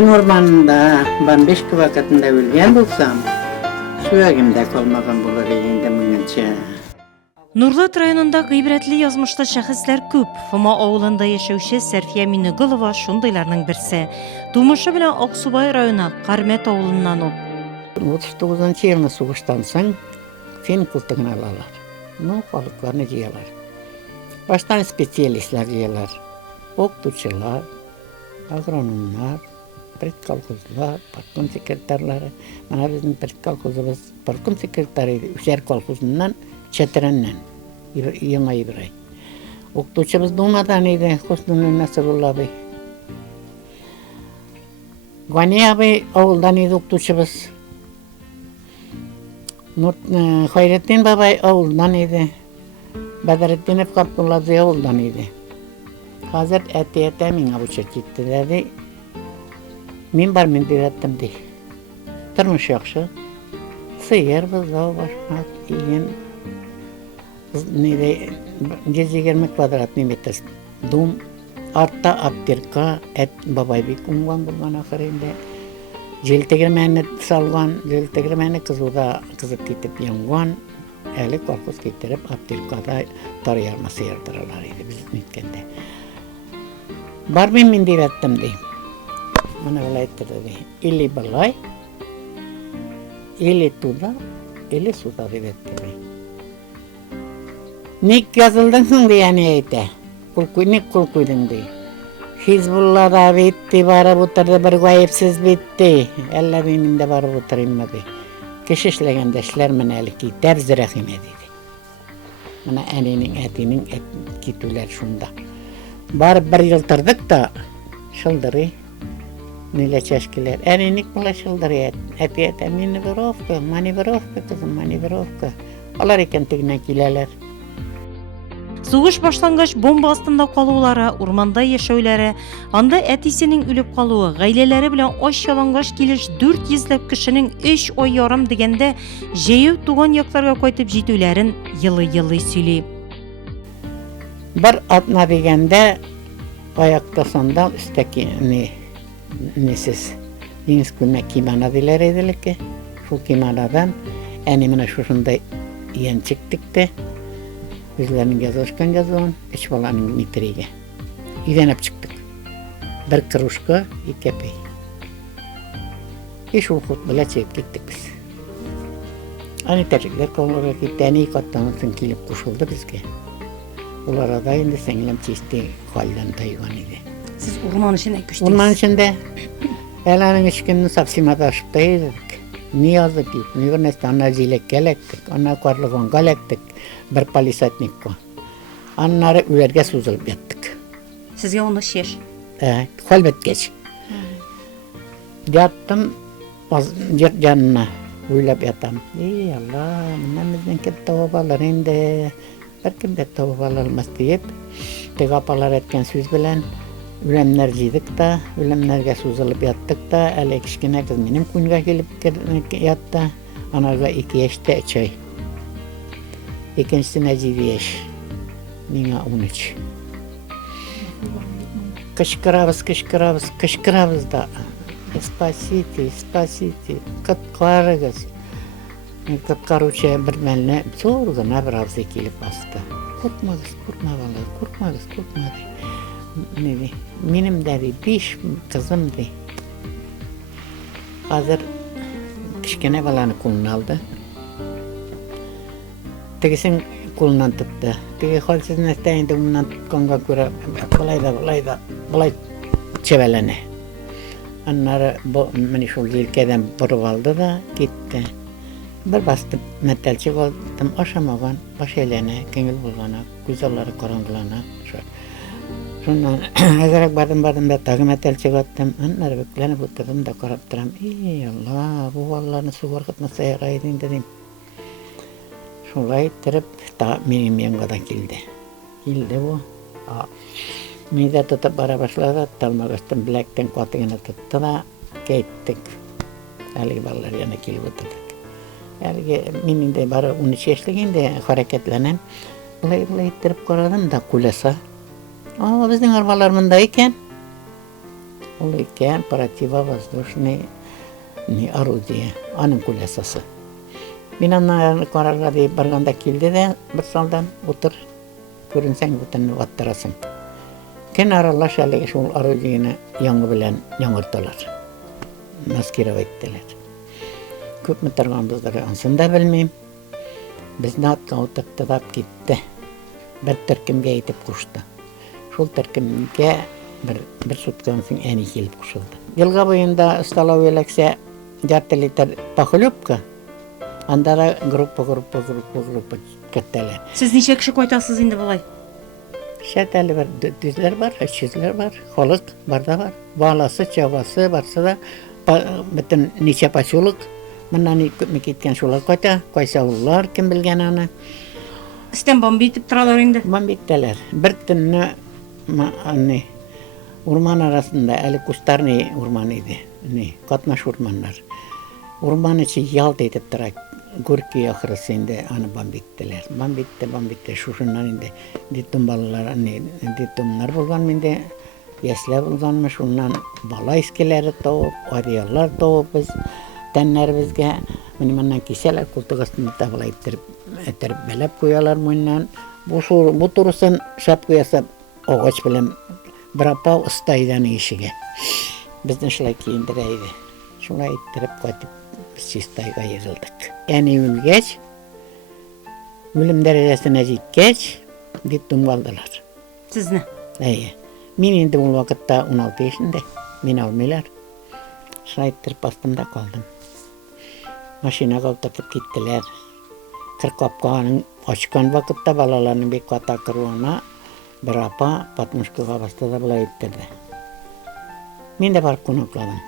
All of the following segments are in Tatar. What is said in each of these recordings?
Мен ormanda ben 5 vakitinde ölgen bulsam, süvegimde kalmagan bular eginde müngençe. Нурлат районында гыйбрәтле язмышта шәхесләр күп. Фома авылында яшәүче Сәрфия Минегылова шундыйларның берсе. Тумышы белән Аксубай районы Кармәт авылыннан ул. 39 yılını soğuştan soň fen kultugunu alalar. Ну, balıklarını yiyorlar. Baştan spesialistler yiyorlar. Oktuçular, agronomlar, predkolxozlar, parkom sekreterleri. Mana bizim predkolxozumuz parkom sekreteri Üçer kolxozundan Çetirenden, Yıma İbrahim. Oktuçumuz Duma'dan idi, Husnü'nün Nasırullah Bey. Gani abi oğuldan idi oktuçumuz. Hayrettin babay oğuldan idi. Bedrettin Abdullah Bey oğuldan idi. Hazır eti min avuça gitti dedi. Min bar min direttim di. Tırmış yoksa. Sıyır buzdağı var. İyin. Neyde 120 kvadrat metre. Dum. Artta aptirka et babay bir kumgan bulman ahirinde. Jeltegirmeni salgan, jeltegirmeni kızıp gitip yangan. Eli korkus getirip aptirkada tarayarması yardırırlar idi biz nitkende. Bar ben min direttim di. Bana öyle ettirdi. İli balay, ili tuda, ili suda diretti. Nik yazıldın mı diye neydi? Nik kulkuydun diye. Hizbullah da bitti, bara butarda bir gayipsiz bitti. Allah benim de bara butarılmadı. Keşişlegen deşler meneli ki derzirahim edildi. Bana eninin etinin kitüler şunda. Bar bir yıltırdık da şıldırı. Nile çeşkiler. Eninik bula şıldırı et. Eti maniverovka, maniverovka kızım, maniverovka. Olar eken tegine kileler. Сугыш башлангач бомба астында калулары, урманда яшәүләре, анда әтисенең үлеп калуы, гаиләләре белән ач ялангач килеш 400 кешенең 3 ай ярым дигәндә җәяү туган якларга кайтып җитүләрен йылый-йылый сөйли. Bir atma degende ayakta sandal üstteki nesiz deniz gününe kimana diler edilir ki şu kimanadan enimine şurunda yen çıktık da yüzlerinin yazışkan yazılan üç balanın nitrige yüzenip çıktık. Bir kırışka iki epey. Hiç ukut bile çekip gittik biz. Hani tercihler konulara gitti. En iyi kattanırsın kilip kuşuldu bizge. Ulara da indi senglem çeşitli halden dayıgan idi. Siz urman içinde güçtünüz. Urman içinde elanın içkinin sapsimada aşıp da yedik. Ne yazdık yok. Ne bir neste anacıyla gelektik. Ana karlıgan gelektik. Bir palisatnik var. Anları ülerge suzulup yattık. Sizge onda şer. Kolbet geç. Yattım canına. Uylap yatam. Ey Allah, bizden kep tavabalar indi. Belki de tavabalarımız deyip, tegapalar etken söz bilen ülemler jiydik da, ülemlerge suzulup yattık da, ele kişkine kız benim kunga gelip yattı. Anaga 2 yaşta çay. İkincisine 7 yaş. Bana 13. Kışkırabız da. Spasiti, katkarıgız. Katkarıçaya bir mənlə sorğuna bir avza kelib bastı. Korkma vallahi, korkma. Benim dedi 5 kızımdı. Hazır kişkene balanı koluna aldı. Tegisin kolundan tuttu. Tegi halsiz nesteyinde bundan tutkanğa göre bulay çevelene. Onları beni şu yelkeden vurup aldı da gitti. Bir bastı metelçik oldum, aşamagan, baş eylene, köngül bulgana, güzelleri karangılana. Şundan ezerak bardım da tağı metelçik oldum, onları büklenip oturdum da karab duram. Ey Allah, bu vallarını su korkutmasa yaraydın dedim. Şolay ettirip ta benim yangadan geldi. Geldi bu. Mide tutup bara başladı, talmak üstüm bilekten kotigini tuttu da gittik. Elgi ballar yana gelip oturduk. Elgi benim de bara 13 yaşliginde hareketlenen. Bulay ettirip koradım da kulasa. Bizden arbalarımındayken Ol икән противовоздушный орудие, аның күләсасы. Мин аны карарга дип барганда килде дә бер салдан утыр, күренсәң бүтән аттырасың. Кен аралаш әлеге шул орудиене яңгы белән яңырталар. Маскировать итәләр. Күпме торганбыздыр, ансын да белмим. Безне атка утыртып китте. Бер төркемгә итеп кушты. Шул төркемгә бер суткадан соң әни килеп кушылды. Елга буенда столовый эләксә, ярты литр похлебка, анда да группа кеттеләр. Сез ничә кеше кайтасыз инде болай? Шәт әле бер 400-ләр бар, 300-ләр бар, халык бар да бар. Баласы, чабасы барса да, бөтен ничә поселок, моннан күпме киткән шулар кайта, кайсы авыллар, кем белгән аны. Истән бомба итеп торалар инде. Бомбиттеләр. Бер төнне урман арасында, әле кустарный урман иде, катнаш урманнар. Урман içi ялт итеп тора, Горький ахырысы инде аны бомбиттеләр. Бомбитте, шушыннан инде детдом балалар, детдомнар булган инде, ясләр булганмы, шуннан бала искеләре тауып, одеяллар тауып без, тәннәребезгә, моннан кисәләр, култык астында табылай иттереп бәләп куялар муеннан. Бу турысын шапка ясап, агач белән бер апа ыстайдан ишеге. Безне шулай киендерә иде. Шулай иттереп кайтып чистайга егылдык. Әни үлгәч, үлем дәрәҗәсенә җиткәч, детдомга алдылар. Сезне? Әйе. Мин инде ул вакытта 16 яшендә. Мин алмыйлар. Шулай иттереп астымда калдым. Машинага утыртып киттеләр. Кыр капканың ачкан вакытта балаларның бик ката кыруына бер апа патмушкага басты да булай иттерде. Мин дә барып кунакладым.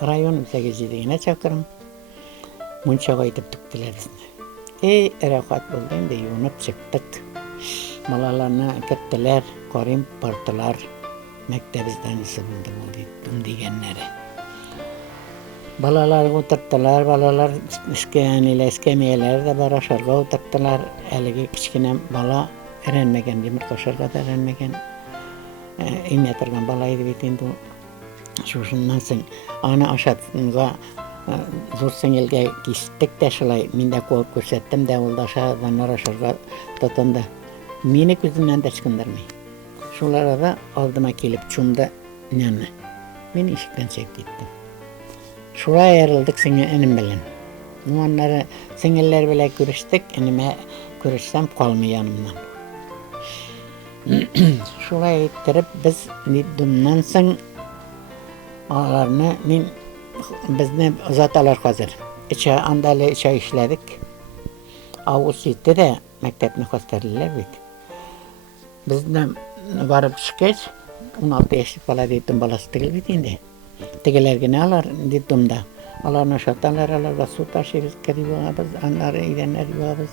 Район 8-7 чакрым. Мунчага итеп түктеләр безне. Рәхәт булды инде, юнып чыктык. Балаларны кеттеләр, карим партылар. Мәктәп зданиясе булды дигәннәре. Балалар утырттылар, балалар эскәмияләр дә бар, ашарга утырттылар. Әлеге кичкенә бала әрәнмәгән, йомырка ашарга да әрәнмәгән. Имә торган бала иде бит инде. Шушыннан соң аны ашатынга зур сеңелгә кистек тә шулай. Мин дә куып күрсәттем дә, ул да ашаганнар ашарга тотынды. Мине күземнән дә ычкындырмый. Шулар арада алдыма килеп чумды нәне. Мин ишектән чыгып киттем. Шулай аерылдык энем белән. Аннары сеңелләр белән күрештек, энемә күрешсәм калмый янымнан. Шулай иттереп без детдомнан соң аларны безне озаталар хәзер. Анда әле эшләдек. Август 7-дә мәктәпне хәстәрләр бит. Безне барып чыккач, 16 яшьлек бала детдом баласы түгел бит инде. Тегеләр генә алар детдомда. Аларны шаталар, аларга су ташыйбыз, кәрибабыз, аннары идәннәр юабыз,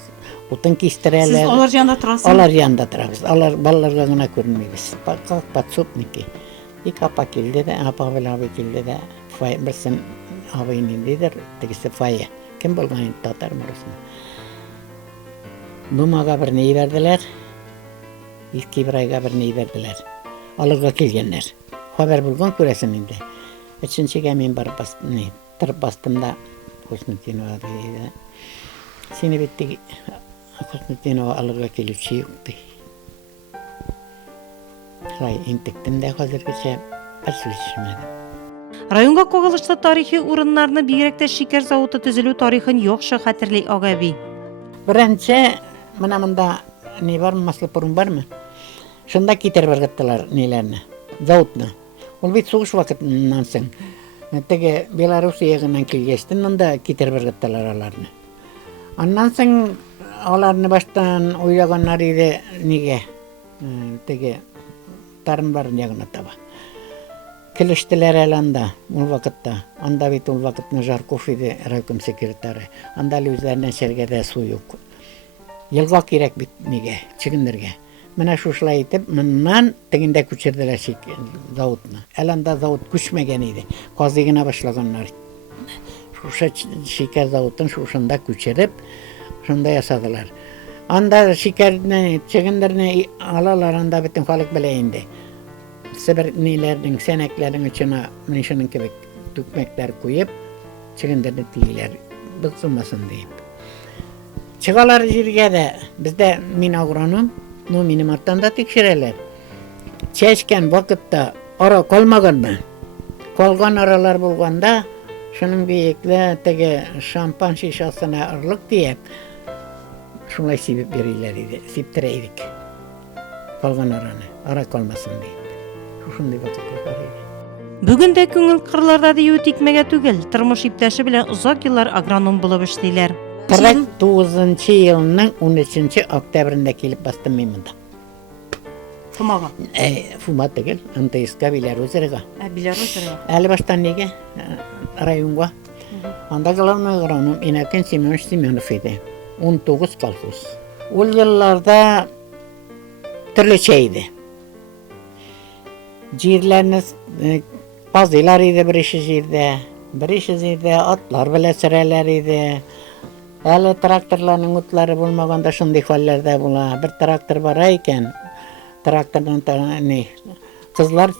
утын кистерәләр. Сез алар янында торасыз? Алар янында торабыз. Алар балаларга гына күренмибез. Как подсобники. Ик апа килде дә, апа белән абый килде дә, берсен абый ниндидер, тегесе Фая. Кем булган инде, татар мөрәсен. Думага бер ни берделәр. Иски бер айга бер ни берделәр. Алырга килгәннәр. Хәбәр булган күрәсен инде. Өченчегә мин барып тырып бастым да, Хуснутдинова диде. Сине бит Хуснутдинова алырга килүче юк ди. Шулай интектем дә хәзергечә бер сүзләшмәдем. Районга кагылышлы тарихи урыннарны, бигрәк тә шикәр заводы төзелү тарихын яхшы хәтерли Агаби. Беренче монда ни бар, маслопорун бармы? Шунда китер бергәттеләр ниләрне, заводны. Ул бит сугыш вакытыннан соң. Теге Белоруссиягынан килгәчтен монда китер бергәттеләр аларны. Аннан соң аларны баштан уйлаганнар иде нигә? Теге тарын бар ягына таба. Килештеләр әле анда, ул вакытта. Анда бит ул вакытны Жарков иде, райком секретары. Анда үзләренә чәргәдә су юк. Елга кирәк бит нигә? Чигендергә. Менә шушылай итеп, моннан тегендә күчерделәр заводны. Әле анда завод күчмәгән иде. Казый гына башлаганнар. Шуша шикәр заводын шушында күчереп, шунда ясадылар. Анда шикәрне, чигендерне алалар, анда бөтен халык белә инде. sibirnilerinin, seneklerin içine şunun gibi tükmekler koyup, çıkındırdı değiller, bıksılmasın deyip. Çıkalar jirge de, bizde min agronom, no minimarttan da tekşireler. Çeşken vakitte ara kolmagan mı? Kolgan aralar bulganda, şunun büyükle tege şampan şişasına ırlık deyip, şunlay sipip verirler idi, siptireydik. Kolgan aranı, ara kolmasın deyip. Şunday vakitler var idi. Бүгінде көңіл қырларда дейі текмеге түгел, тұрмыш иптәші білән ұзақ yıllar agronom болып іштейлер. 49 yılının 13. oktabrında gelip bastım memunda. Фумаға? Fumat değil, Antayıska Belarus'a. Белорусия. Ali baştan nege, rayonga. Anda kalan agronom Inakin Semyonov idi. 19 kolhoz. O yıllarda türlü şeydi. Cirleriniz bazılar idi bir işi jirde, atlar bile süreler idi. Hele traktörlerin utları bulmaganda şunday hallerde bula. Bir traktör var iken, traktörden kızlar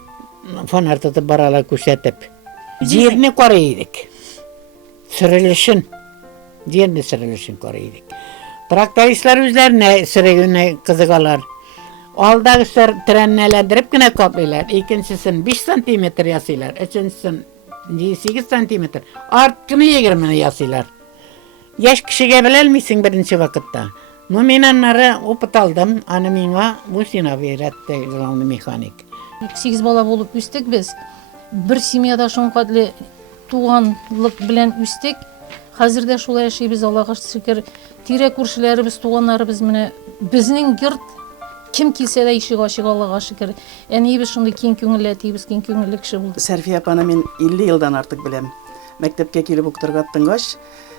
fanar tutup baralar kuşetip. Cirini koruyorduk. Cirini sürülüşün koruyorduk. Traktöristler üzerine sürüğüne kızıgalar. Aldaki trennelendirip yine kaplaylar. İkincisini 5 santimetre yasıylar. Üçüncüsini 8 santimetre. Artıkını 20 yasıylar. Yaş kişiye bilelmişsin birinci vakitte. Numinanları uputaldım. Anımına bu sina veretti yılanlı mekanik. 8 bala болып өстік біз. Bir семьяда шоңқадлы туғанлық білән өстік. Қазірде шулай яшайбыз, Аллаға шүкір. Тирә күршілеріміз, туғанларыбыз міне біздің йорт kim келсе де ишек ашық, Аллаға шүкір. Әне біз шундай кең көңіллі әтейбіз, кең көңіллі кіші болдық. Сәрфия апаны мен 50 yıldan artık bilem. Mektepке келіп оқытырғаттыңғаш,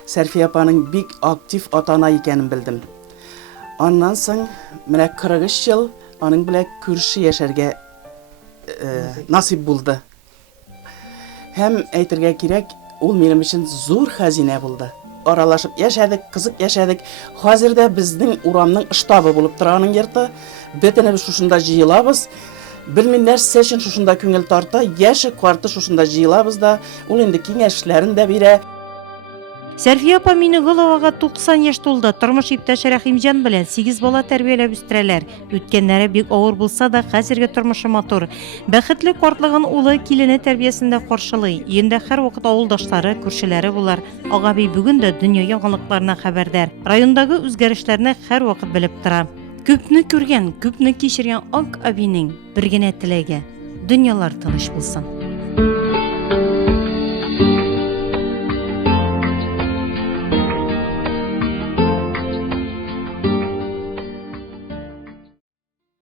Сәрфия апаның бик актив ата-ана екенін білдім. Ondan соң, міне 43 yıl аның біле көрші яшәргә nasip buldu. Hem әйтергә кирәк, ул минем өчен зур хәзинә булды. Аралашып яшәдек, кызык яшәдек. Хәзердә безнең урамның штабы булып тора аның йорты. Бөтенебез шушында җыелабыз. Белмим нәрсә өчен шушында күңел тарта. Яше кварты шушында җыелабыз да, ул инде киңәшләрен дә бирә. Сәрфия апа мине Головага 90 яшь тулды. Тормыш иптәше Рәхимҗан белән 8 бала тәрбияләп үстерәләр. Үткәннәре бик авыр булса да, хәзерге тормышы матур. Бәхетле картлыгын улы килене тәрбиясендә каршылый. Инде һәрвакыт авылдашлары, күршеләре булар. Агабый бүген дә дөнья яңалыкларына хәбәрдар. Райондагы үзгәрешләрне һәрвакыт белеп тора. Күпне күргән, күпне кичергән Ак абинең бер генә теләге: дөньялар тыныч булсын.